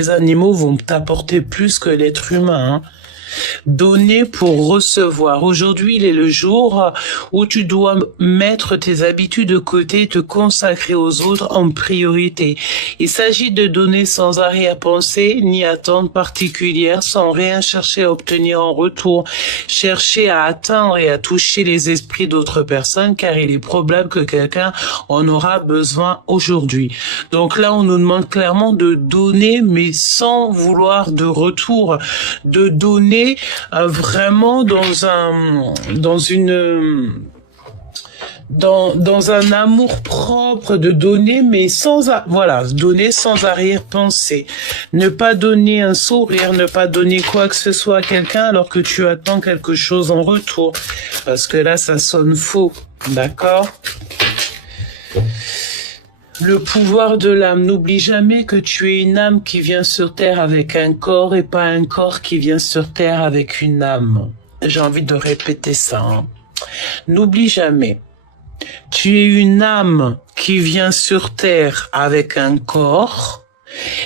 Les animaux vont t'apporter plus que l'être humain, hein. Donner pour recevoir. Aujourd'hui, il est le jour où tu dois mettre tes habitudes de côté, te consacrer aux autres en priorité. Il s'agit de donner sans arrière-pensée ni attente particulière, sans rien chercher à obtenir en retour. Chercher à atteindre et à toucher les esprits d'autres personnes, car il est probable que quelqu'un en aura besoin aujourd'hui. Donc là, on nous demande clairement de donner, mais sans vouloir de retour, de donner vraiment dans un amour propre, de donner, mais donner sans arrière-pensée. Ne pas donner un sourire, ne pas donner quoi que ce soit à quelqu'un alors que tu attends quelque chose en retour. Parce que là, ça sonne faux. D'accord? Le pouvoir de l'âme. N'oublie jamais que tu es une âme qui vient sur Terre avec un corps et pas un corps qui vient sur Terre avec une âme. J'ai envie de répéter ça, hein. N'oublie jamais. Tu es une âme qui vient sur Terre avec un corps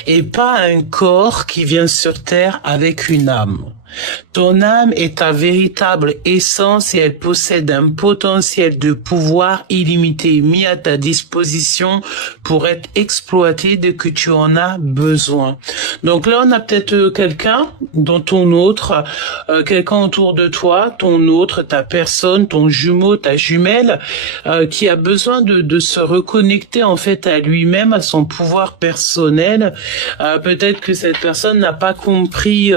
et pas un corps qui vient sur Terre avec une âme. Ton âme est ta véritable essence et elle possède un potentiel de pouvoir illimité mis à ta disposition pour être exploité dès que tu en as besoin. Donc là, on a peut-être quelqu'un dans ton autre, quelqu'un autour de toi, ton autre, ta personne, ton jumeau, ta jumelle, qui a besoin de se reconnecter en fait à lui-même, à son pouvoir personnel. Peut-être que cette personne n'a pas compris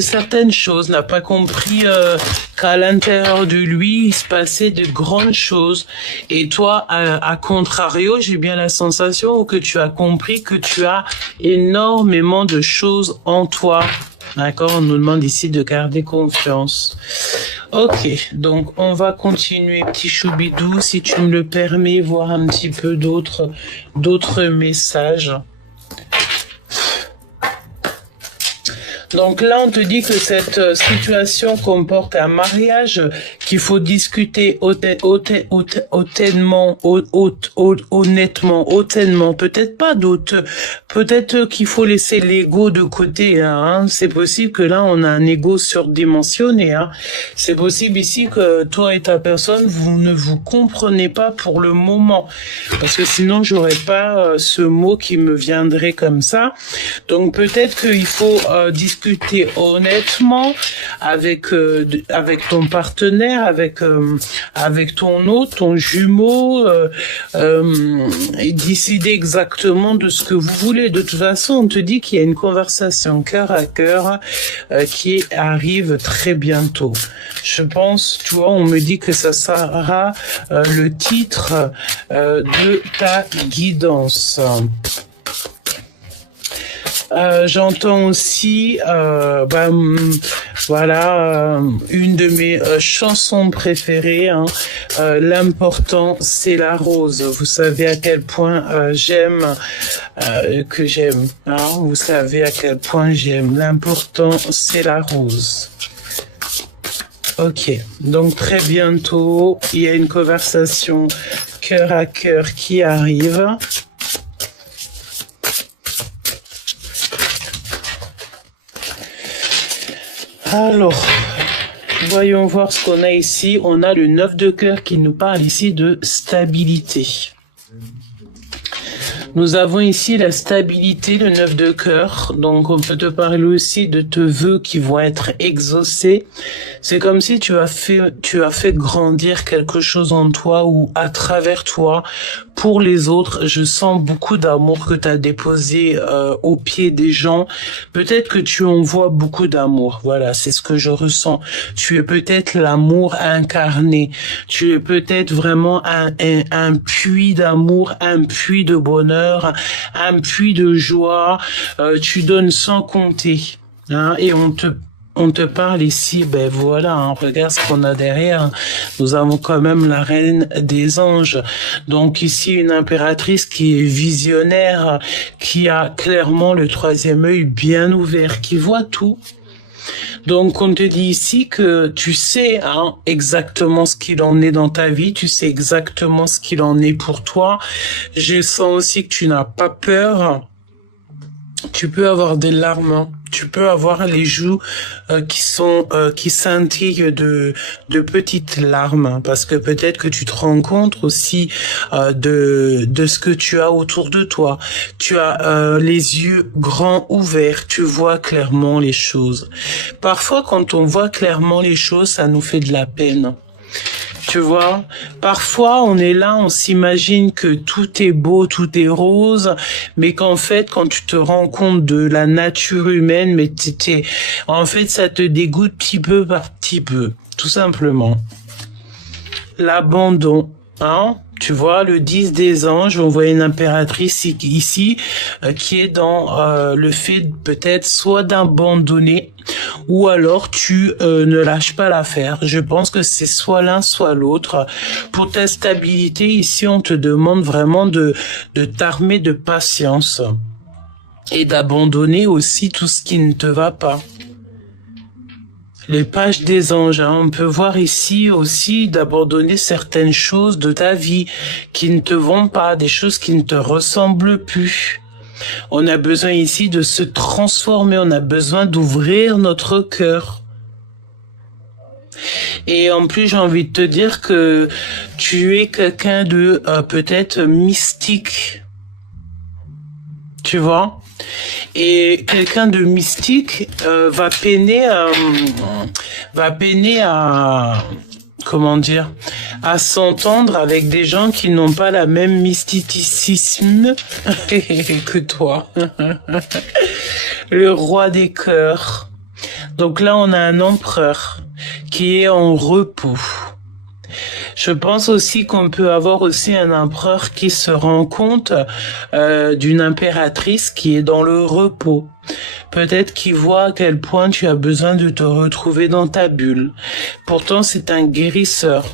certaines choses, n'a pas compris qu'à l'intérieur de lui, il se passait de grandes choses. Et toi, à contrario, j'ai bien la sensation que tu as compris que tu as énormément de choses en toi. D'accord, on nous demande ici de garder confiance. Ok, donc on va continuer, petit choubidou, si tu me le permets, voir un petit peu d'autres messages. Donc là, on te dit que cette situation comporte un mariage qu'il faut discuter honnêtement, peut-être pas peut-être qu'il faut laisser l'ego de côté, hein. C'est possible que là, on a un ego surdimensionné, hein. C'est possible ici que toi et ta personne, vous ne vous comprenez pas pour le moment. Parce que sinon, j'aurais pas ce mot qui me viendrait comme ça. Donc peut-être qu'il faut discuter honnêtement avec ton partenaire, avec ton autre, ton jumeau, et décider exactement de ce que vous voulez. De toute façon, on te dit qu'il y a une conversation cœur à cœur qui arrive très bientôt. Je pense, tu vois, on me dit que ça sera le titre de ta guidance. J'entends aussi, une de mes chansons préférées, hein, l'important c'est la rose. Vous savez à quel point j'aime, hein, vous savez à quel point j'aime. L'important c'est la rose. Ok, donc très bientôt, il y a une conversation cœur à cœur qui arrive. Alors, voyons voir ce qu'on a ici. On a le 9 de cœur qui nous parle ici de stabilité. Nous avons ici la stabilité, le 9 de cœur. Donc, on peut te parler aussi de tes vœux qui vont être exaucés. C'est comme si tu as fait grandir quelque chose en toi ou à travers toi. Pour les autres, je sens beaucoup d'amour que tu as déposé au pied des gens. Peut-être que tu envoies beaucoup d'amour. Voilà, c'est ce que je ressens. Tu es peut-être l'amour incarné. Tu es peut-être vraiment un puits d'amour, un puits de bonheur, un puits de joie. Tu donnes sans compter. Hein, et on te parle ici, ben voilà, hein, regarde ce qu'on a derrière. Nous avons quand même la reine des anges. Donc ici, une impératrice qui est visionnaire, qui a clairement le troisième œil bien ouvert, qui voit tout. Donc on te dit ici que tu sais exactement ce qu'il en est dans ta vie, tu sais exactement ce qu'il en est pour toi. Je sens aussi que tu n'as pas peur. Tu peux avoir des larmes, hein. Tu peux avoir les joues qui scintillent de petites larmes, hein, parce que peut-être que tu te rends compte aussi de ce que tu as autour de toi. Tu as les yeux grands ouverts, tu vois clairement les choses. Parfois, quand on voit clairement les choses, ça nous fait de la peine. Tu vois, parfois on est là, on s'imagine que tout est beau, tout est rose, mais qu'en fait, quand tu te rends compte de la nature humaine, en fait, ça te dégoûte petit peu par petit peu, tout simplement. L'abandon, hein? Tu vois, le 10 des anges, on voit une impératrice ici qui est dans le fait peut-être soit d'abandonner ou alors tu ne lâches pas l'affaire. Je pense que c'est soit l'un soit l'autre. Pour ta stabilité, ici, on te demande vraiment de t'armer de patience et d'abandonner aussi tout ce qui ne te va pas. Les pages des anges, hein, on peut voir ici aussi d'abandonner certaines choses de ta vie qui ne te vont pas, des choses qui ne te ressemblent plus. On a besoin ici de se transformer, on a besoin d'ouvrir notre cœur. Et en plus, j'ai envie de te dire que tu es quelqu'un de peut-être mystique, tu vois. Et quelqu'un de mystique va peiner à comment dire, à s'entendre avec des gens qui n'ont pas la même mysticisme que toi. Le roi des cœurs. Donc là, on a un empereur qui est en repos. Je pense aussi qu'on peut avoir aussi un empereur qui se rend compte d'une impératrice qui est dans le repos. Peut-être qu'il voit à quel point tu as besoin de te retrouver dans ta bulle. Pourtant, c'est un guérisseur.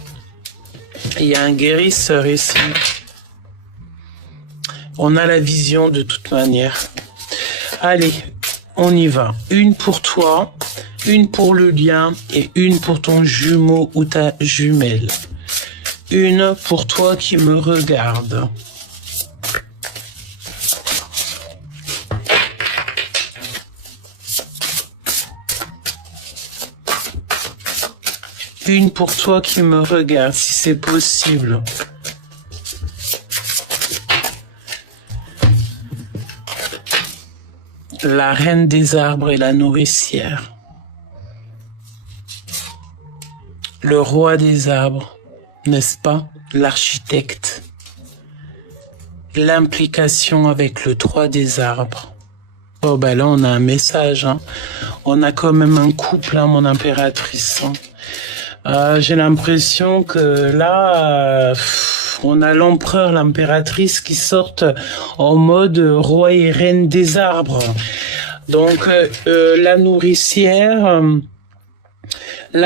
Il y a un guérisseur ici. On a la vision de toute manière. Allez, on y va. Une pour toi, une pour le lien et une pour ton jumeau ou ta jumelle. Une pour toi qui me regarde. Une pour toi qui me regarde, si c'est possible. La reine des arbres et la nourricière. Le roi des arbres, n'est-ce pas? L'architecte. L'implication avec le 3 des arbres. Oh ben là on a un message, hein. On a quand même un couple, hein, mon impératrice. Hein. J'ai l'impression que là, on a l'empereur, l'impératrice qui sortent en mode roi et reine des arbres. Donc la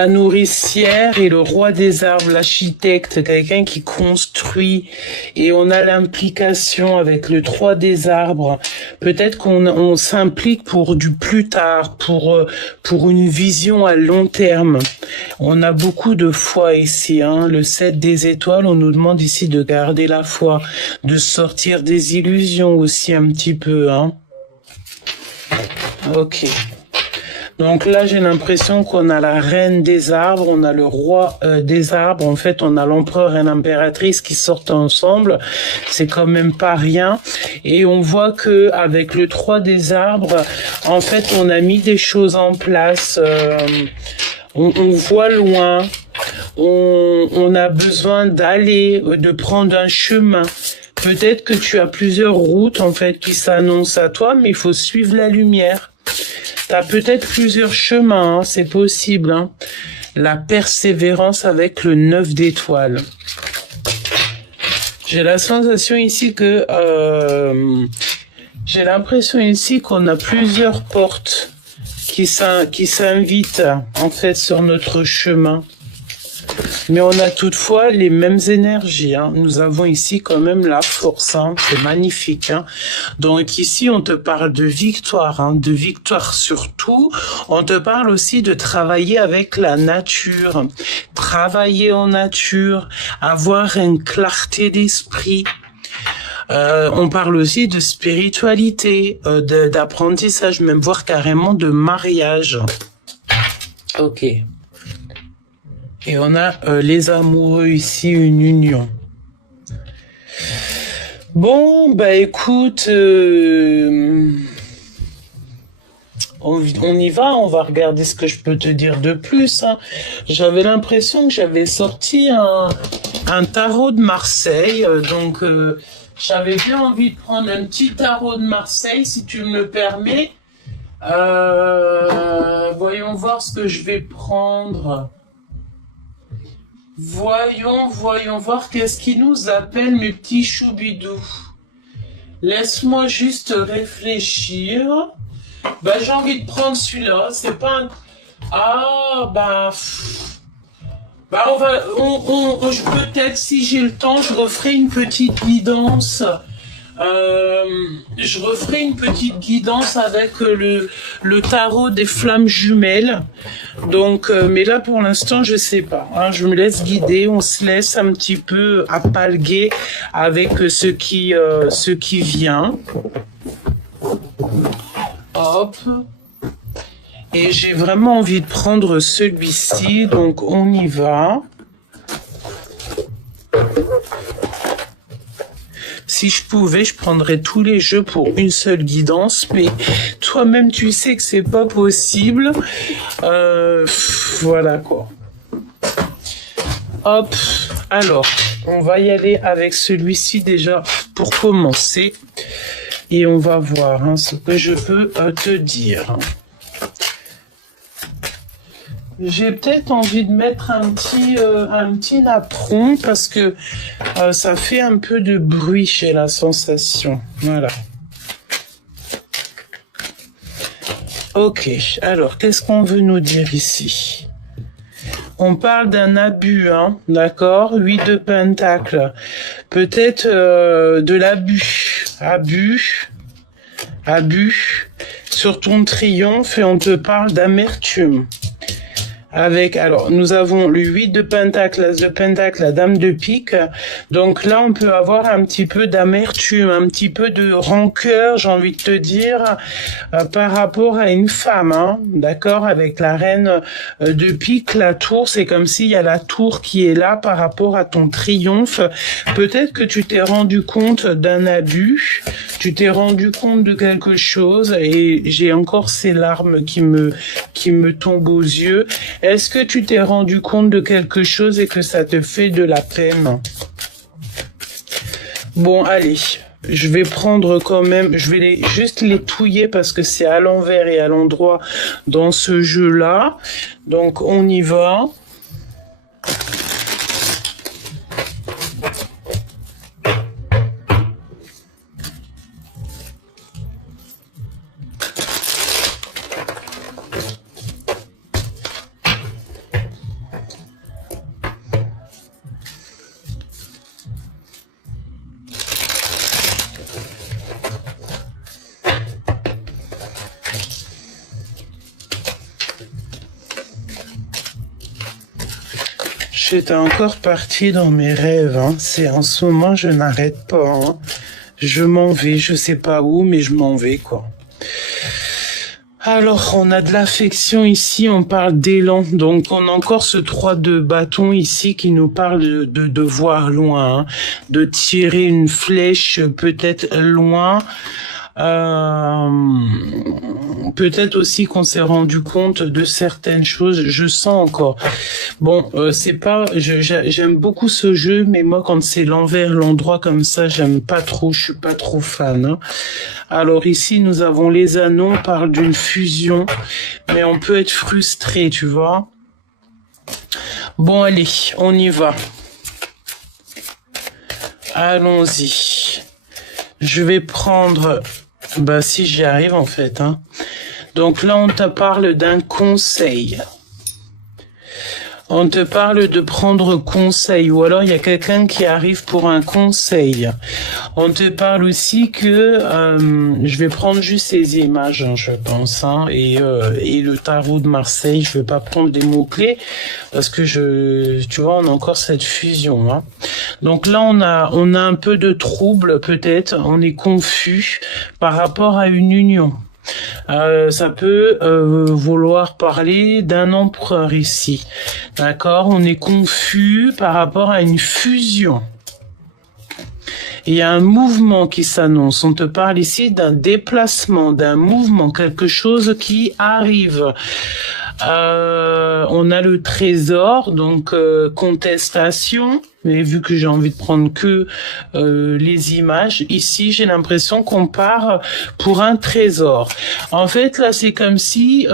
nourricière et le roi des arbres, l'architecte, quelqu'un qui construit, et on a l'implication avec le 3 des arbres. Peut-être qu'on s'implique pour du plus tard, pour une vision à long terme. On a beaucoup de foi ici, hein. Le 7 des étoiles, on nous demande ici de garder la foi, de sortir des illusions aussi un petit peu, hein. Ok. Donc là, j'ai l'impression qu'on a la reine des arbres, on a le roi des arbres. En fait, on a l'empereur et l'impératrice qui sortent ensemble. C'est quand même pas rien. Et on voit que avec le 3 des arbres, en fait, on a mis des choses en place. On voit loin. On a besoin d'aller, de prendre un chemin. Peut-être que tu as plusieurs routes, en fait, qui s'annoncent à toi, mais il faut suivre la lumière. T'as peut-être plusieurs chemins, hein, c'est possible. Hein. La persévérance avec le 9 d'étoiles. J'ai la sensation ici que... j'ai l'impression ici qu'on a plusieurs portes qui s'invitent en fait sur notre chemin. Mais on a toutefois les mêmes énergies. Hein. Nous avons ici quand même la force. Hein. C'est magnifique. Hein. Donc ici, on te parle de victoire. Hein. De victoire surtout. On te parle aussi de travailler avec la nature. Travailler en nature. Avoir une clarté d'esprit. On parle aussi de spiritualité, d'apprentissage, même voire carrément de mariage. Ok. Et on a les amoureux ici, une union. Bon, bah écoute, on y va, on va regarder ce que je peux te dire de plus. Hein. J'avais l'impression que j'avais sorti un tarot de Marseille, donc j'avais bien envie de prendre un petit tarot de Marseille, si tu me le permets. Voyons voir ce que je vais prendre. Voyons voir qu'est-ce qui nous appelle, mes petits choubidous. Laisse-moi juste réfléchir. Bah, j'ai envie de prendre celui-là. C'est pas un... Ah, bah... Bah, peut-être, si j'ai le temps, je referai une petite guidance. Je referai une petite guidance avec le tarot des flammes jumelles. Donc, mais là pour l'instant je sais pas. Hein, je me laisse guider. On se laisse un petit peu appalguer avec ce qui vient. Hop. Et j'ai vraiment envie de prendre celui-ci. Donc on y va. Si je pouvais, je prendrais tous les jeux pour une seule guidance, mais toi-même, tu sais que c'est pas possible. Voilà quoi. Hop. Alors, on va y aller avec celui-ci déjà pour commencer. Et on va voir hein, ce que je peux te dire. J'ai peut-être envie de mettre un petit napperon parce que ça fait un peu de bruit chez la sensation. Voilà. Ok, alors qu'est-ce qu'on veut nous dire ici? On parle d'un abus, hein, d'accord? 8 de pentacles. Peut-être de l'abus. Abus sur ton triomphe et on te parle d'amertume. Alors, nous avons le 8 de pentacle, l'as de pentacle, la dame de pique. Donc là, on peut avoir un petit peu d'amertume, un petit peu de rancœur, j'ai envie de te dire, par rapport à une femme, hein, d'accord? Avec la reine de pique, la tour, c'est comme s'il y a la tour qui est là par rapport à ton triomphe. Peut-être que tu t'es rendu compte d'un abus, tu t'es rendu compte de quelque chose, et j'ai encore ces larmes qui me tombent aux yeux. Est-ce que tu t'es rendu compte de quelque chose et que ça te fait de la peine? Bon, allez, je vais prendre quand même, je vais juste les touiller parce que c'est à l'envers et à l'endroit dans ce jeu-là. Donc, on y va. J'étais encore partie dans mes rêves. Hein. C'est en ce moment, je n'arrête pas. Hein. Je m'en vais, je sais pas où, mais je m'en vais, quoi. Alors, on a de l'affection ici, on parle d'élan. Donc, on a encore ce 3 de bâton ici qui nous parle de voir loin, hein, de tirer une flèche peut-être loin. Peut-être aussi qu'on s'est rendu compte de certaines choses. Je sens encore. Bon, c'est pas. J'aime beaucoup ce jeu, mais moi, quand c'est l'envers, l'endroit comme ça, j'aime pas trop. Je suis pas trop fan. Hein. Alors ici, nous avons les anneaux. On parle d'une fusion, mais on peut être frustré, tu vois. Bon, allez, on y va. Allons-y. Je vais prendre. Bah si j'y arrive en fait. Hein. Donc là on te parle d'un conseil. On te parle de prendre conseil, ou alors il y a quelqu'un qui arrive pour un conseil. On te parle aussi que, je vais prendre juste ces images, hein, je pense, hein, et le tarot de Marseille, je vais pas prendre des mots-clés, parce que tu vois, on a encore cette fusion, hein. Donc là, on a un peu de trouble, peut-être, on est confus par rapport à une union. Ça peut vouloir parler d'un empereur ici. D'accord? On est confus par rapport à une fusion. Il y a un mouvement qui s'annonce. On te parle ici d'un déplacement, d'un mouvement, quelque chose qui arrive. On a le trésor, donc contestation. Mais vu que j'ai envie de prendre que les images, ici j'ai l'impression qu'on part pour un trésor. En fait là c'est comme si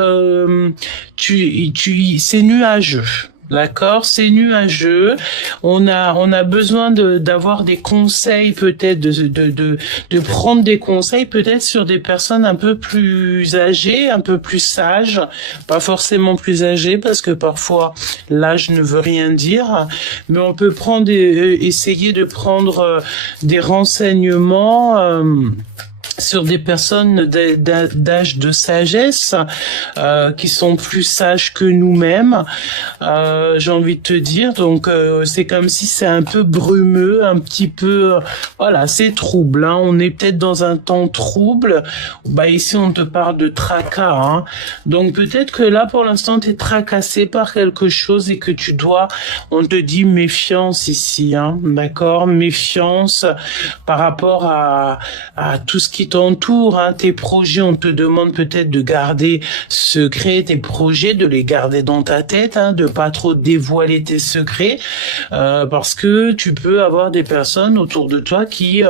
c'est nuageux. D'accord, c'est nuageux. On a besoin d'avoir des conseils, peut-être de prendre des conseils, peut-être sur des personnes un peu plus âgées, un peu plus sages, pas forcément plus âgées parce que parfois l'âge ne veut rien dire, mais on peut prendre essayer de prendre des renseignements. Sur des personnes d'âge de sagesse qui sont plus sages que nous-mêmes, j'ai envie de te dire. Donc c'est comme si c'est un peu brumeux, un petit peu, voilà, c'est trouble. Hein. On est peut-être dans un temps trouble. Bah ici on te parle de tracas. Hein. Donc peut-être que là pour l'instant tu es tracassé par quelque chose et que tu dois. On te dit méfiance ici, hein, d'accord, méfiance par rapport à tout ce qui t'entoure, hein, tes projets, on te demande peut-être de garder secret tes projets, de les garder dans ta tête, hein, de pas trop dévoiler tes secrets, parce que tu peux avoir des personnes autour de toi qui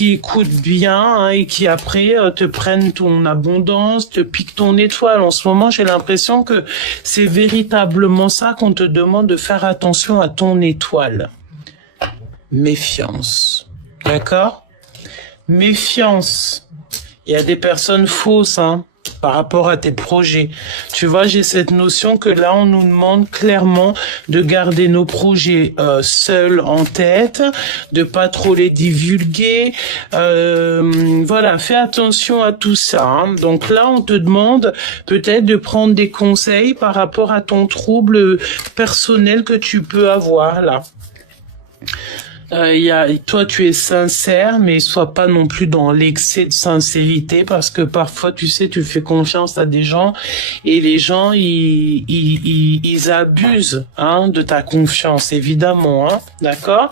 écoutent bien, hein, et qui après te prennent ton abondance, te piquent ton étoile. En ce moment, j'ai l'impression que c'est véritablement ça qu'on te demande, de faire attention à ton étoile. Méfiance. D'accord ? Méfiance. Il y a des personnes fausses, hein, par rapport à tes projets. Tu vois, j'ai cette notion que là, on nous demande clairement de garder nos projets seuls en tête, de pas trop les divulguer. Voilà, fais attention à tout ça. Hein. Donc là, on te demande peut-être de prendre des conseils par rapport à ton trouble personnel que tu peux avoir là. Toi tu es sincère, mais sois pas non plus dans l'excès de sincérité, parce que parfois tu sais, tu fais confiance à des gens et les gens ils abusent, hein, de ta confiance, évidemment, hein, d'accord.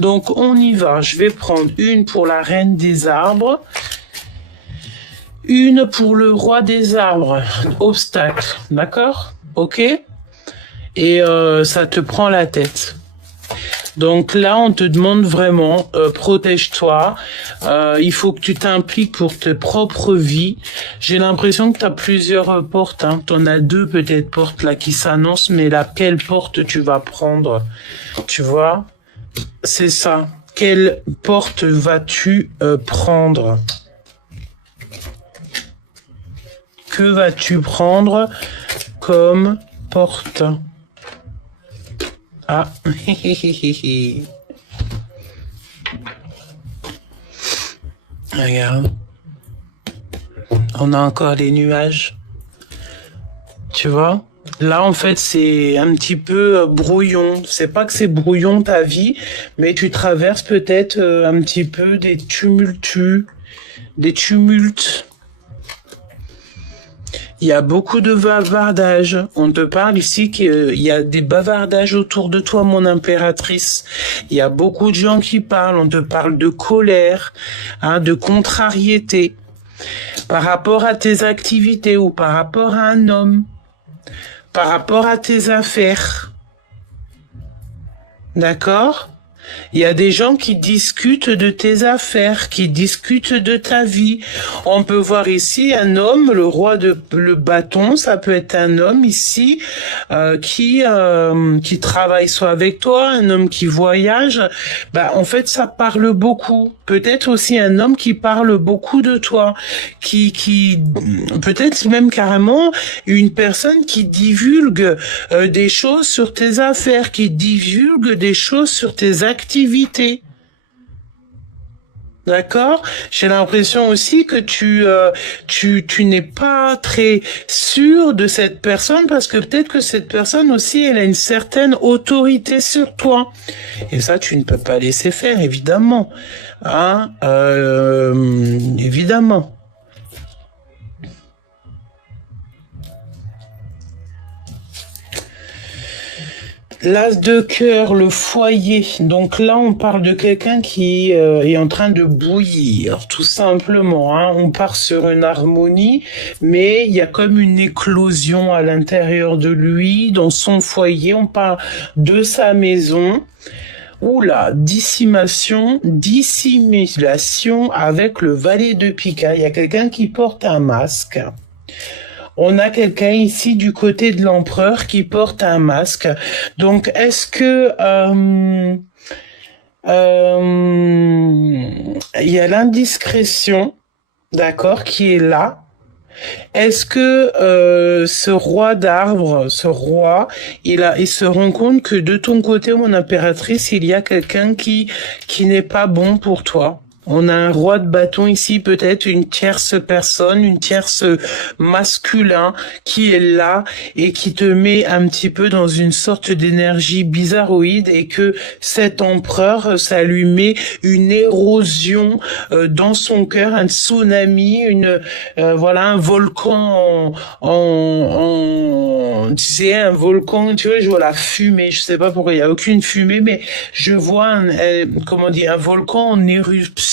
Donc on y va. Je vais prendre une pour la reine des arbres, une pour le roi des arbres, obstacle, d'accord, ok. Et ça te prend la tête. Donc là, on te demande vraiment, protège-toi. Il faut que tu t'impliques pour ta propre vie. J'ai l'impression que tu as plusieurs portes. Hein. Tu en as deux peut-être portes là qui s'annoncent, mais laquelle porte tu vas prendre? Tu vois? C'est ça. Quelle porte vas-tu prendre? Que vas-tu prendre comme porte? Ah, regarde, on a encore les nuages, tu vois. Là, en fait, c'est un petit peu brouillon. C'est pas que c'est brouillon ta vie, mais tu traverses peut-être un petit peu des tumultes. Il y a beaucoup de bavardages. On te parle ici qu'il y a des bavardages autour de toi, mon impératrice. Il y a beaucoup de gens qui parlent. On te parle de colère, hein, de contrariété par rapport à tes activités ou par rapport à un homme, par rapport à tes affaires. D'accord ? Il y a des gens qui discutent de tes affaires, qui discutent de ta vie. On peut voir ici un homme, le roi de le bâton, ça peut être un homme ici qui travaille soit avec toi, un homme qui voyage. Bah en fait ça parle beaucoup. Peut-être aussi un homme qui parle beaucoup de toi, qui peut-être même carrément une personne qui divulgue des choses sur tes affaires, qui divulgue des choses sur tes activités. D'accord? J'ai l'impression aussi que tu n'es pas très sûr de cette personne parce que peut-être que cette personne aussi, elle a une certaine autorité sur toi. Et ça, tu ne peux pas laisser faire, évidemment. Hein? Évidemment. L'as de cœur, le foyer. Donc là, on parle de quelqu'un qui est en train de bouillir, tout simplement. Hein. On part sur une harmonie, mais il y a comme une éclosion à l'intérieur de lui, dans son foyer. On parle de sa maison. Oula, dissimulation avec le valet de pique. Il y a quelqu'un qui porte un masque. On a quelqu'un ici du côté de l'empereur qui porte un masque. Donc, est-ce que il y a l'indiscrétion, d'accord, qui est là? Est-ce que ce roi d'arbre, ce roi, il se rend compte que de ton côté, mon impératrice, il y a quelqu'un qui n'est pas bon pour toi? On a un roi de bâton ici, peut-être une tierce personne, une tierce masculin qui est là et qui te met un petit peu dans une sorte d'énergie bizarroïde et que cet empereur, ça lui met une érosion dans son cœur, un tsunami, voilà, un volcan tu sais, un volcan, tu vois, je vois la fumée, je sais pas pourquoi il y a aucune fumée, mais je vois un volcan en éruption.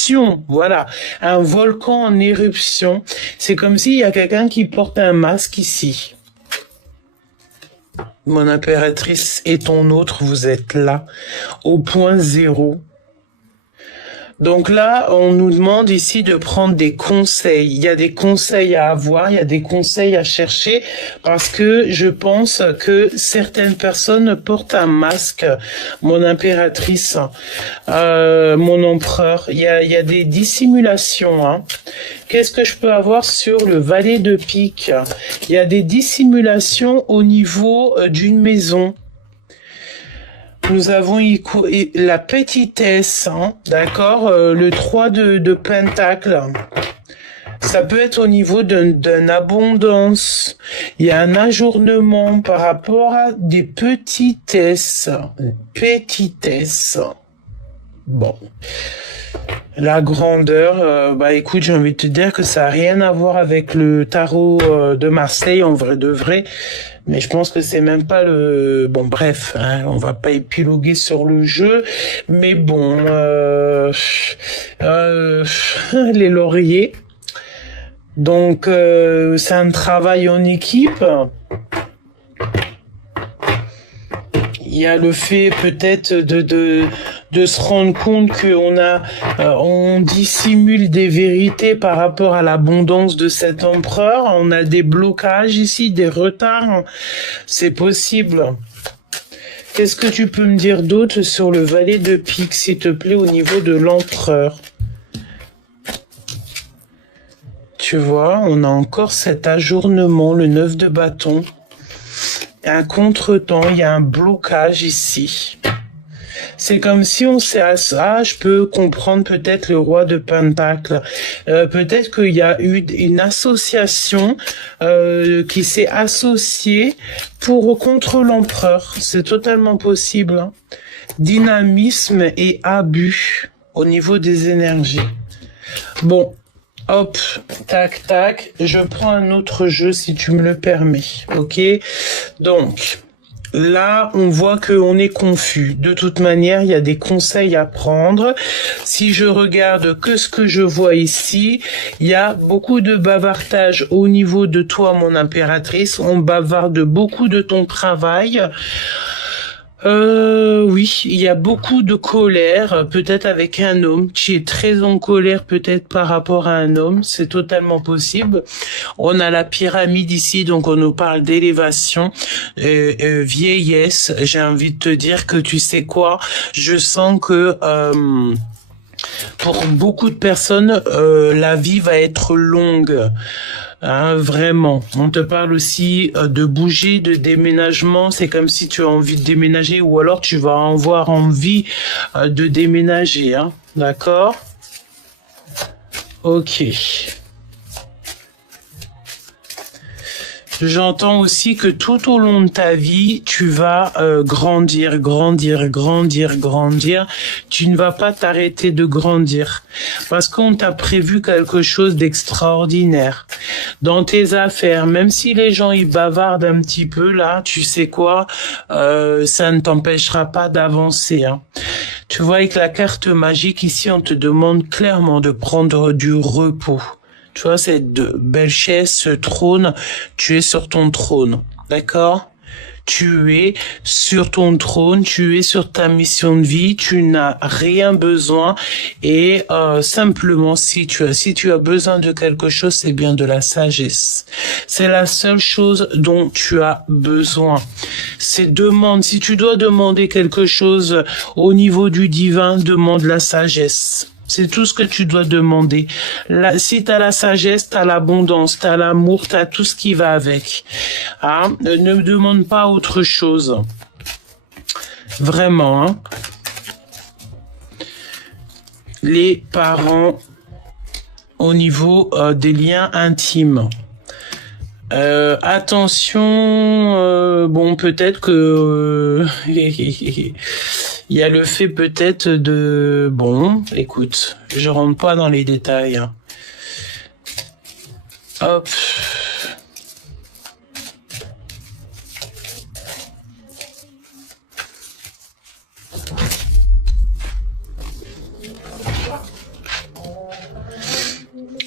Voilà, un volcan en éruption. C'est comme s'il y a quelqu'un qui porte un masque ici. Mon impératrice et ton autre, vous êtes là, au point zéro. Donc là, on nous demande ici de prendre des conseils. Il y a des conseils à avoir, il y a des conseils à chercher, parce que je pense que certaines personnes portent un masque. Mon impératrice, mon empereur, il y a des dissimulations. Hein. Qu'est-ce que je peux avoir sur le valet de pique? Il y a des dissimulations au niveau d'une maison. Nous avons la petitesse, hein, d'accord, le 3 de pentacle. Ça peut être au niveau d'une abondance. Il y a un ajournement par rapport à des petitesses. Petitesse. Bon. La grandeur, bah écoute, j'ai envie de te dire que ça n'a rien à voir avec le tarot de Marseille, en vrai de vrai. Mais je pense que c'est même pas le... Bon, bref, hein, on va pas épiloguer sur le jeu. Mais bon, les lauriers. Donc, c'est un travail en équipe. Il y a le fait peut-être de se rendre compte on dissimule des vérités par rapport à l'abondance de cet empereur. On a des blocages ici, des retards. C'est possible. Qu'est-ce que tu peux me dire d'autre sur le valet de pique, s'il te plaît, au niveau de l'empereur? Tu vois, on a encore cet ajournement, le 9 de bâton. Un contretemps, il y a un blocage ici. C'est comme si on s'est... Ah, je peux comprendre peut-être le roi de pentacle. Peut-être qu'il y a eu une association qui s'est associée contre l'empereur. C'est totalement possible. Hein. Dynamisme et abus au niveau des énergies. Bon. Hop, tac, tac, je prends un autre jeu si tu me le permets, ok? Donc, là, on voit qu'on est confus. De toute manière, il y a des conseils à prendre. Si je regarde que ce que je vois ici, il y a beaucoup de bavardage au niveau de toi, mon impératrice. On bavarde beaucoup de ton travail. Oui, il y a beaucoup de colère, peut-être avec un homme. Tu es très en colère, peut-être par rapport à un homme. C'est totalement possible. On a la pyramide ici, donc on nous parle d'élévation, vieillesse. J'ai envie de te dire que tu sais quoi, je sens que pour beaucoup de personnes, la vie va être longue. Hein, vraiment. On te parle aussi de bouger, de déménagement. C'est comme si tu as envie de déménager ou alors tu vas avoir envie de déménager. Hein. D'accord? Ok. J'entends aussi que tout au long de ta vie, tu vas grandir, grandir, grandir, grandir. Tu ne vas pas t'arrêter de grandir parce qu'on t'a prévu quelque chose d'extraordinaire dans tes affaires. Même si les gens y bavardent un petit peu là, tu sais quoi, ça ne t'empêchera pas d'avancer. Hein. Tu vois, avec la carte magique ici, on te demande clairement de prendre du repos. Tu vois, cette belle chaise, ce trône, tu es sur ton trône, d'accord? Tu es sur ton trône, tu es sur ta mission de vie, tu n'as rien besoin et simplement si tu as besoin de quelque chose, c'est bien de la sagesse. C'est la seule chose dont tu as besoin. Si tu dois demander quelque chose au niveau du divin, demande la sagesse. C'est tout ce que tu dois demander. Si tu as la sagesse, tu as l'abondance, tu as l'amour, tu as tout ce qui va avec. Hein? Ne me demande pas autre chose. Vraiment. Hein? Les parents au niveau des liens intimes. Attention, bon, peut-être que... il y a le fait peut-être de... Bon, écoute, je rentre pas dans les détails. Hein. Hop.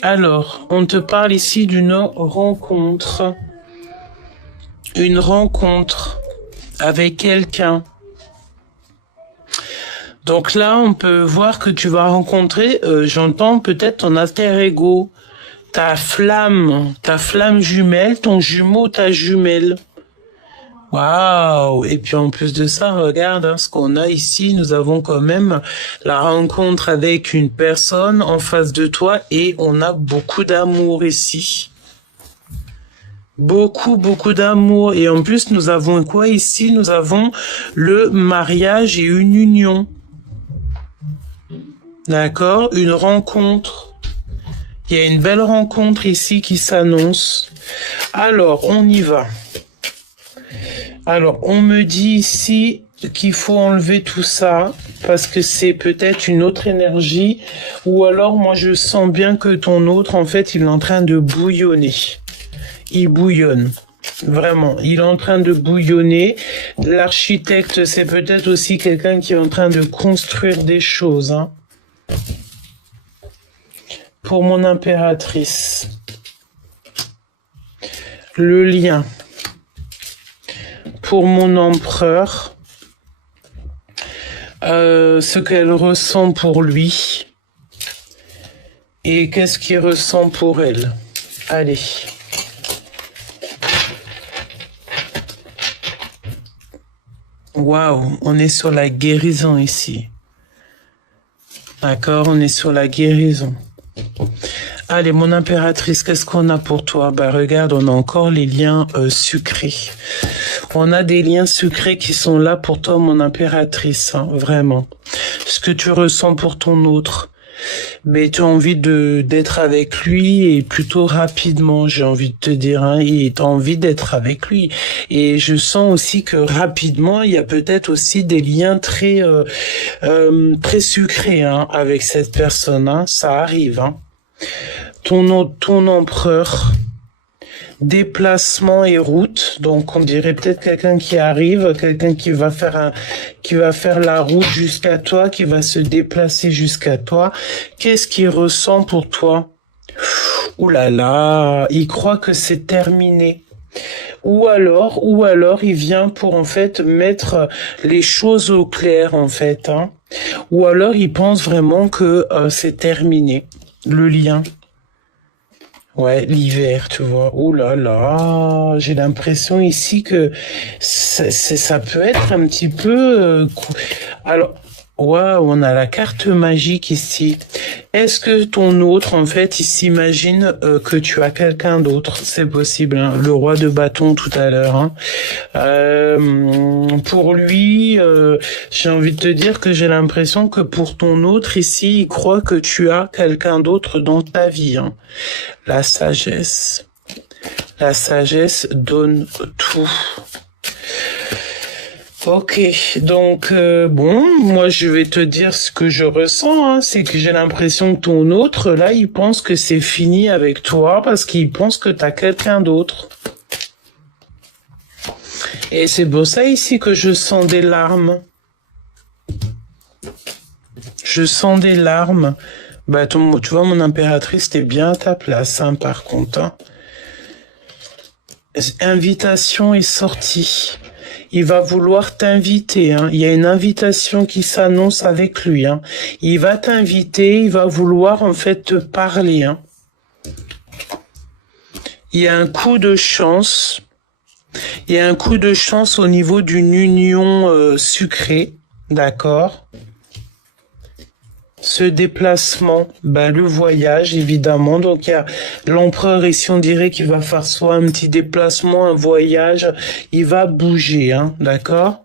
Alors, on te parle ici d'une rencontre. Une rencontre avec quelqu'un. Donc là, on peut voir que tu vas rencontrer, j'entends peut-être ton alter ego, ta flamme jumelle, ton jumeau, ta jumelle. Waouh! Et puis en plus de ça, regarde hein, ce qu'on a ici. Nous avons quand même la rencontre avec une personne en face de toi et on a beaucoup d'amour ici. Beaucoup, beaucoup d'amour. Et en plus, nous avons quoi ici? Nous avons le mariage et une union. D'accord? Une rencontre. Il y a une belle rencontre ici qui s'annonce. Alors, on y va. Alors, on me dit ici qu'il faut enlever tout ça parce que c'est peut-être une autre énergie ou alors moi je sens bien que ton autre, en fait, il est en train de bouillonner. Il bouillonne. Vraiment, il est en train de bouillonner. L'architecte, c'est peut-être aussi quelqu'un qui est en train de construire des choses. Hein. Pour mon impératrice. Le lien. Pour mon empereur. Ce qu'elle ressent pour lui. Et qu'est-ce qu'il ressent pour elle. Allez. Waouh, on est sur la guérison ici. D'accord, on est sur la guérison. Allez, mon impératrice, qu'est-ce qu'on a pour toi? Bah regarde, on a encore les liens sucrés. On a des liens sucrés qui sont là pour toi, mon impératrice, hein, vraiment. Ce que tu ressens pour ton autre. Mais tu as envie d'être avec lui et plutôt rapidement, j'ai envie de te dire, hein, et tu as envie d'être avec lui. Et je sens aussi que rapidement, il y a peut-être aussi des liens très très sucrés hein, avec cette personne. Hein, ça arrive. Hein. Ton empereur, déplacement et route. Donc on dirait peut-être quelqu'un qui arrive, quelqu'un qui va faire la route jusqu'à toi, qui va se déplacer jusqu'à toi. Qu'est-ce qu'il ressent pour toi? Ouh là là, il croit que c'est terminé. Ou alors, il vient pour en fait mettre les choses au clair en fait, hein. Ou alors, il pense vraiment que c'est terminé, le lien. Ouais, l'hiver, tu vois. Oh là là, j'ai l'impression ici que ça peut être un petit peu... Alors, waouh, on a la carte magique ici. Est-ce que ton autre, en fait, il s'imagine que tu as quelqu'un d'autre? C'est possible, hein. Le roi de bâton tout à l'heure, hein. Pour lui, j'ai envie de te dire que j'ai l'impression que pour ton autre ici, il croit que tu as quelqu'un d'autre dans ta vie, hein. La sagesse. La sagesse donne tout. Ok, donc bon, moi je vais te dire ce que je ressens, hein, c'est que j'ai l'impression que ton autre, là, il pense que c'est fini avec toi parce qu'il pense que t'as quelqu'un d'autre. Et c'est pour ça ici que je sens des larmes. Je sens des larmes. Bah, tu vois, mon impératrice, t'es bien à ta place, hein, par contre. Hein. Invitation est sortie. Il va vouloir t'inviter. Hein. Il y a une invitation qui s'annonce avec lui. Hein. Il va t'inviter, il va vouloir en fait te parler. Hein. Il y a un coup de chance. Il y a un coup de chance au niveau d'une union sucrée. D'accord ? Ce déplacement, le voyage, évidemment. Donc, il y a l'empereur ici, on dirait qu'il va faire soit un petit déplacement, un voyage. Il va bouger, hein, d'accord ?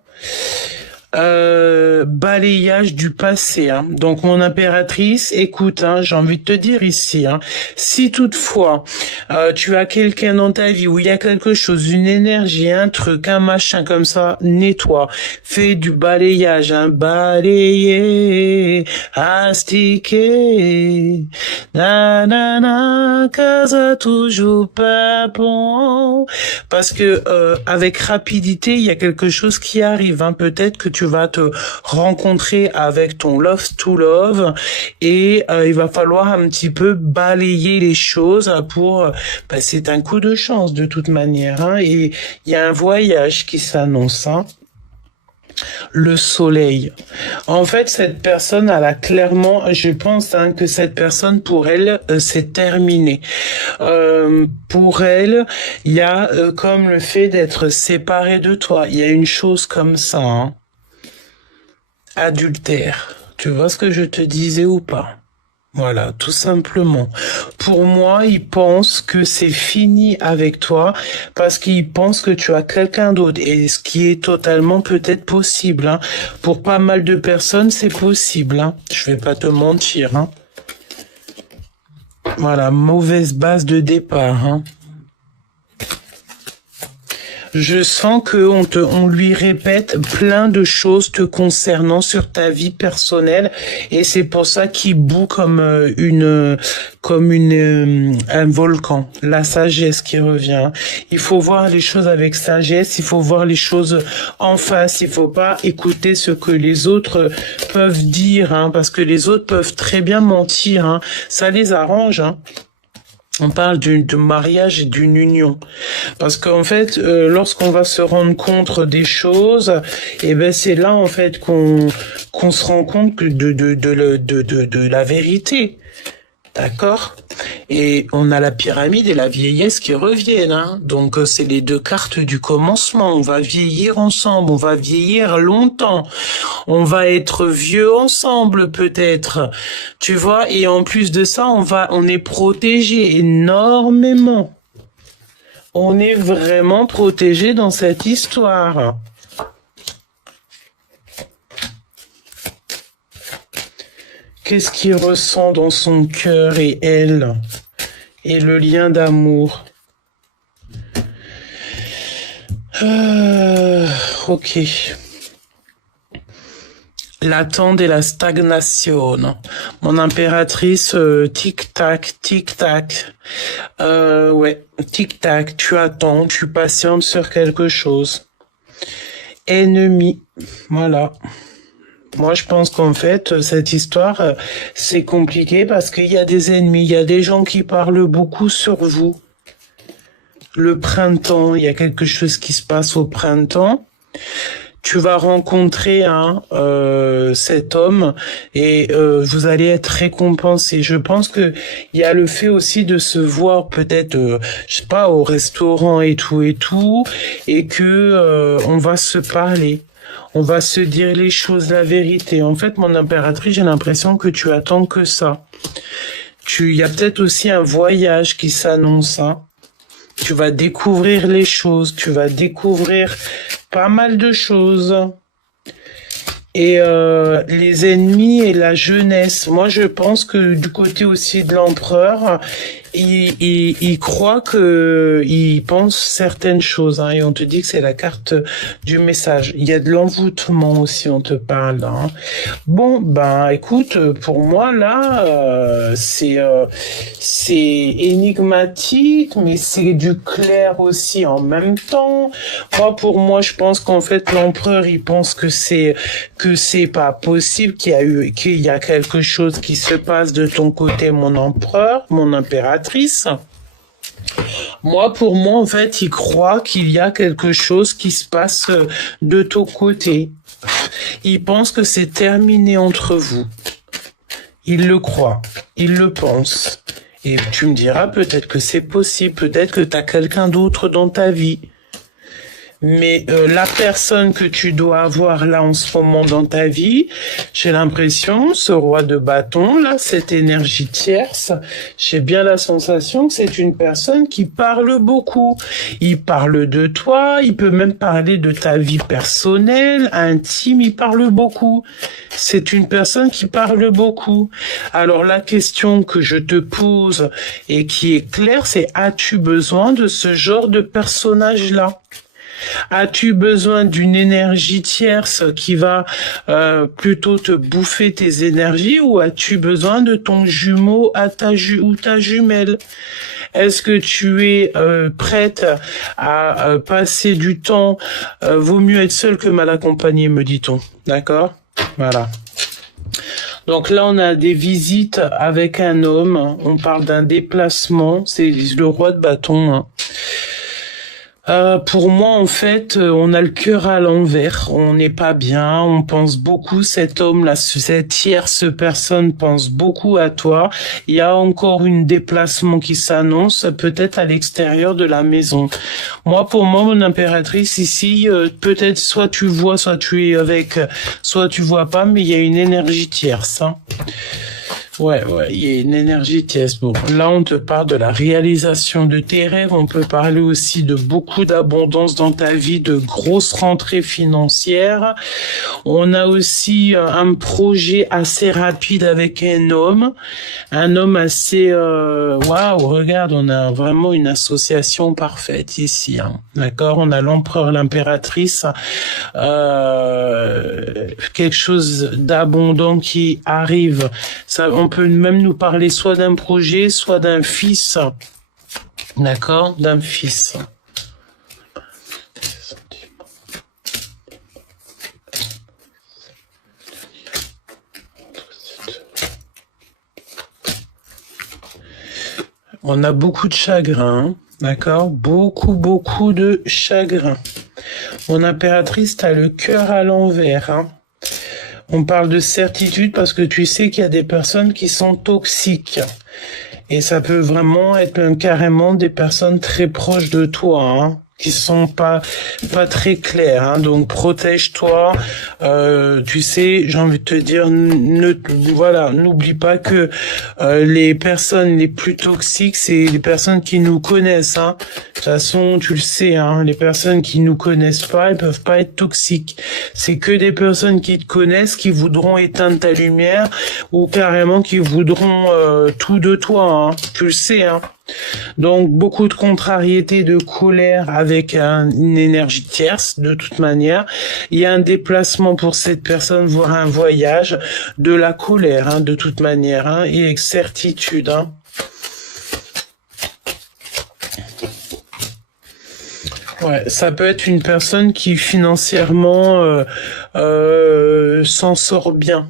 Balayage du passé, hein. Donc, mon impératrice, écoute, hein, j'ai envie de te dire ici, hein, si toutefois tu as quelqu'un dans ta vie où il y a quelque chose, une énergie, un truc, un machin comme ça, nettoie, fais du balayage, hein, balayer, astiquer, nanana, casa toujours pas bon, parce que avec rapidité, il y a quelque chose qui arrive, hein, peut-être que tu vas te rencontrer avec ton love to love et il va falloir un petit peu balayer les choses pour c'est un coup de chance de toute manière, hein, et il y a un voyage qui s'annonce, hein. Le soleil. En fait, cette personne, elle a clairement, je pense, hein, que cette personne, pour elle, c'est terminé. Pour elle, il y a comme le fait d'être séparé de toi. Il y a une chose comme ça, hein. Adultère. Tu vois ce que je te disais ou pas? Voilà, tout simplement. Pour moi, il pense que c'est fini avec toi parce qu'il pense que tu as quelqu'un d'autre. Et ce qui est totalement peut-être possible, hein. Pour pas mal de personnes, c'est possible, hein. Je vais pas te mentir, hein. Voilà, mauvaise base de départ, hein. Je sens que on lui répète plein de choses te concernant sur ta vie personnelle et c'est pour ça qu'il bout comme un volcan. La sagesse qui revient. Il faut voir les choses avec sagesse, il faut voir les choses en face, il faut pas écouter ce que les autres peuvent dire, hein, parce que les autres peuvent très bien mentir, hein. Ça les arrange, hein. On parle de mariage et d'une union. Parce qu'en fait, lorsqu'on va se rendre compte des choses, c'est là, en fait, qu'on se rend compte de la vérité. D'accord? Et on a la pyramide et la vieillesse qui reviennent, hein. Donc, c'est les deux cartes du commencement. On va vieillir ensemble, on va vieillir longtemps. On va être vieux ensemble, peut-être. Tu vois? Et en plus de ça, on est protégé énormément. On est vraiment protégé dans cette histoire. Qu'est-ce qu'il ressent dans son cœur et elle? Et le lien d'amour. Ok. L'attente et la stagnation. Mon impératrice, tic-tac, tic-tac. Ouais, tic-tac, tu attends, tu patientes sur quelque chose. Ennemi, voilà. Moi, je pense qu'en fait, cette histoire, c'est compliqué parce qu'il y a des ennemis, il y a des gens qui parlent beaucoup sur vous. le printemps, il y a quelque chose qui se passe au printemps. Tu vas rencontrer cet homme et vous allez être récompensé. Je pense que il y a le fait aussi de se voir peut-être, je sais pas, au restaurant et tout, et que on va se parler. On va se dire les choses, la vérité. En fait, mon impératrice, j'ai l'impression que tu attends que ça. Il y a peut-être aussi un voyage qui s'annonce, hein. Tu vas découvrir les choses, tu vas découvrir pas mal de choses. Et les ennemis et la jeunesse. Moi, je pense que du côté aussi de l'empereur, il croit que il pense certaines choses. Hein, et on te dit que c'est la carte du message. Il y a de l'envoûtement aussi, on te parle. Hein. Bon, ben, écoute, pour moi là, c'est énigmatique, mais c'est du clair aussi en même temps. Pour moi, je pense qu'en fait, l'empereur, il pense que c'est pas possible, qu'il y a quelque chose qui se passe de ton côté, mon empereur, mon impératrice. Pour moi, en fait, il croit qu'il y a quelque chose qui se passe de ton côté. Il pense que c'est terminé entre vous. Il le croit. Il le pense. Et tu me diras, peut-être que c'est possible. Peut-être que tu as quelqu'un d'autre dans ta vie. Mais la personne que tu dois avoir là en ce moment dans ta vie, j'ai l'impression, ce roi de bâton, là, cette énergie tierce, j'ai bien la sensation que c'est une personne qui parle beaucoup. Il parle de toi, il peut même parler de ta vie personnelle, intime, il parle beaucoup. C'est une personne qui parle beaucoup. Alors la question que je te pose et qui est claire, c'est as-tu besoin de ce genre de personnage-là ? As-tu besoin d'une énergie tierce qui va plutôt te bouffer tes énergies ou as-tu besoin de ton jumeau ou ta jumelle? Est-ce que tu es prête à passer du temps? Vaut mieux être seul que mal accompagné, me dit-on. D'accord? Voilà. Donc là, on a des visites avec un homme. On parle d'un déplacement. C'est le roi de bâton. Hein. Pour moi, en fait, on a le cœur à l'envers. On n'est pas bien. On pense beaucoup. Cet homme-là, cette tierce personne pense beaucoup à toi. Il y a encore une déplacement qui s'annonce, peut-être à l'extérieur de la maison. Pour moi, mon impératrice ici, peut-être soit tu vois, soit tu es avec, soit tu vois pas, mais il y a une énergie tierce. Hein. Ouais, il y a une énergie tierce. Bon, là, on te parle de la réalisation de tes rêves. On peut parler aussi de beaucoup d'abondance dans ta vie, de grosses rentrées financières. On a aussi un projet assez rapide avec un homme assez, regarde, on a vraiment une association parfaite ici. Hein. D'accord, on a l'empereur, l'impératrice, quelque chose d'abondant qui arrive. Ça, on peut même nous parler soit d'un projet, soit d'un fils. D'accord, d'un fils. On a beaucoup de chagrin, d'accord? Beaucoup de chagrin. Mon impératrice, t'as le cœur à l'envers, hein? On parle de certitude parce que tu sais qu'il y a des personnes qui sont toxiques. Et ça peut vraiment être même carrément des personnes très proches de toi, hein, qui sont pas très claires. Hein. Donc protège-toi. Tu sais, j'ai envie de te dire, n'oublie pas que les personnes les plus toxiques, c'est les personnes qui nous connaissent. Hein. De toute façon, tu le sais, hein, les personnes qui nous connaissent pas, elles peuvent pas être toxiques. C'est que des personnes qui te connaissent, qui voudront éteindre ta lumière ou carrément qui voudront tout de toi. Hein. Tu le sais, hein. Donc beaucoup de contrariété, de colère avec une énergie tierce de toute manière. Il y a un déplacement pour cette personne, voire un voyage, de la colère hein, de toute manière hein, et avec certitude. Hein. Ouais, ça peut être une personne qui financièrement s'en sort bien.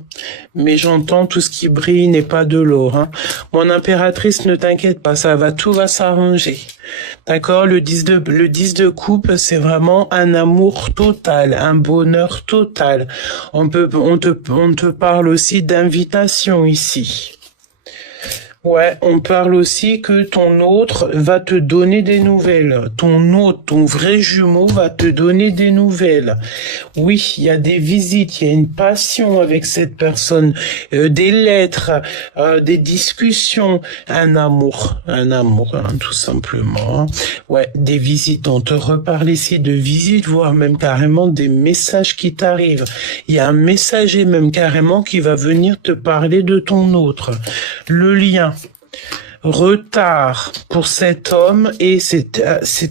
Mais j'entends tout ce qui brille n'est pas de l'or. Hein. Mon impératrice, ne t'inquiète pas, tout va s'arranger. D'accord? Le 10 de coupe, c'est vraiment un amour total, un bonheur total. On te parle aussi d'invitation ici. Ouais, on parle aussi que ton autre va te donner des nouvelles. Ton autre, ton vrai jumeau va te donner des nouvelles. Oui, il y a des visites, il y a une passion avec cette personne, des lettres, des discussions, un amour, hein, tout simplement. Hein. Ouais, des visites. On te reparle ici de visites, voire même carrément des messages qui t'arrivent. Il y a un messager même carrément qui va venir te parler de ton autre. Le lien. Retard pour cet homme et c'est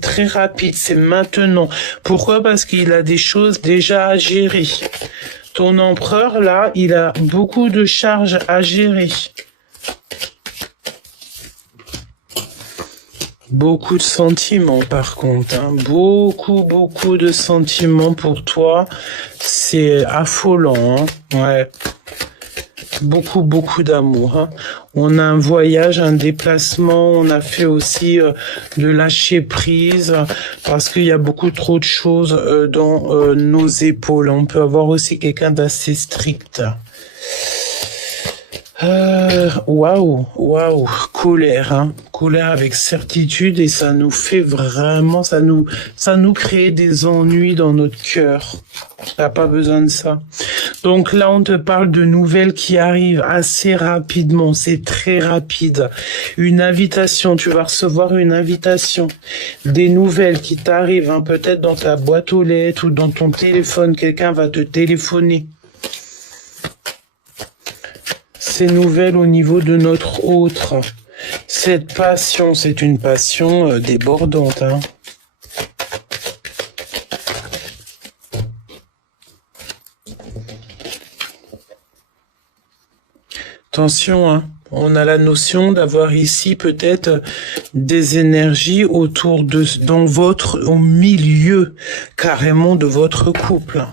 très rapide, c'est maintenant. Pourquoi? Parce qu'il a des choses déjà à gérer. Ton empereur, là, il a beaucoup de charges à gérer. Beaucoup de sentiments, par contre. Hein. Beaucoup de sentiments pour toi. C'est affolant. Hein. Ouais. Beaucoup d'amour. Hein. On a un voyage, un déplacement, on a fait aussi de lâcher prise parce qu'il y a beaucoup trop de choses dans nos épaules. On peut avoir aussi quelqu'un d'assez strict. Waouh, colère, hein, colère avec certitude et ça nous fait vraiment, ça nous crée des ennuis dans notre cœur. T'as pas besoin de ça. Donc là, on te parle de nouvelles qui arrivent assez rapidement, c'est très rapide. Une invitation, tu vas recevoir une invitation. Des nouvelles qui t'arrivent, hein, peut-être dans ta boîte aux lettres ou dans ton téléphone, quelqu'un va te téléphoner. Ces nouvelles au niveau de notre autre. Cette passion, c'est une passion débordante. Hein. Attention, hein. On a la notion d'avoir ici peut-être des énergies autour de, au milieu carrément de votre couple.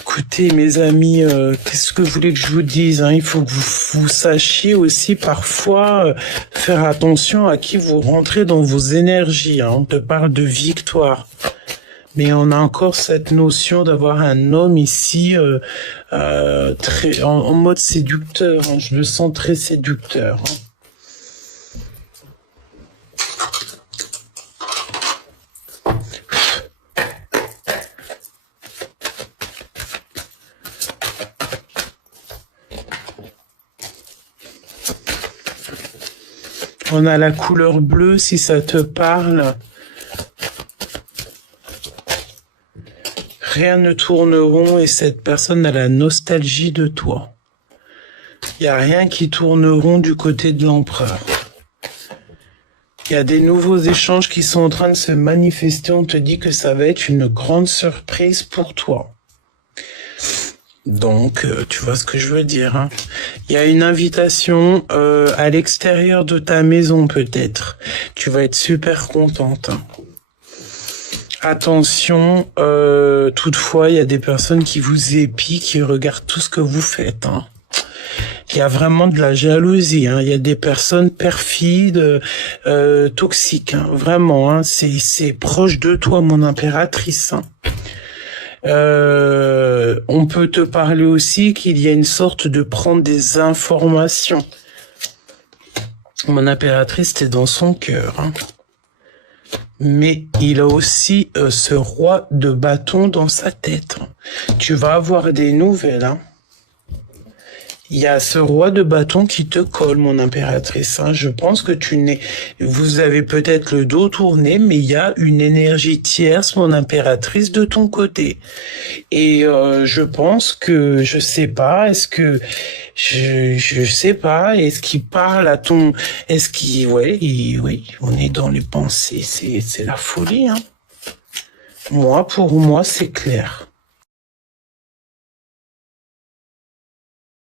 Écoutez, mes amis, qu'est-ce que vous voulez que je vous dise, hein? Il faut que vous sachiez aussi parfois faire attention à qui vous rentrez dans vos énergies. Hein. On te parle de victoire. Mais on a encore cette notion d'avoir un homme ici très en mode séducteur. Hein. Je le sens très séducteur. Hein. On a la couleur bleue, si ça te parle. Rien ne tourne rond et cette personne a la nostalgie de toi. Il n'y a rien qui tourne rond du côté de l'empereur. Il y a des nouveaux échanges qui sont en train de se manifester. On te dit que ça va être une grande surprise pour toi. Donc, tu vois ce que je veux dire. Hein. Il y a une invitation à l'extérieur de ta maison peut-être. Tu vas être super contente. Hein. Attention, toutefois, il y a des personnes qui vous épient, qui regardent tout ce que vous faites. Hein. Il y a vraiment de la jalousie. Hein. Il y a des personnes perfides, toxiques. Hein. Vraiment, hein. C'est proche de toi, mon impératrice. Hein. On peut te parler aussi qu'il y a une sorte de prendre des informations. Mon impératrice, t'es dans son cœur. Hein. Mais il a aussi ce roi de bâton dans sa tête. Tu vas avoir des nouvelles. Hein. Il y a ce roi de bâton qui te colle, mon impératrice. Hein. Je pense que vous avez peut-être le dos tourné, mais il y a une énergie tierce, mon impératrice, de ton côté. Et je pense que, je sais pas, je sais pas, est-ce qu'il parle à ton, oui, on est dans les pensées, c'est la folie, hein. Pour moi, c'est clair.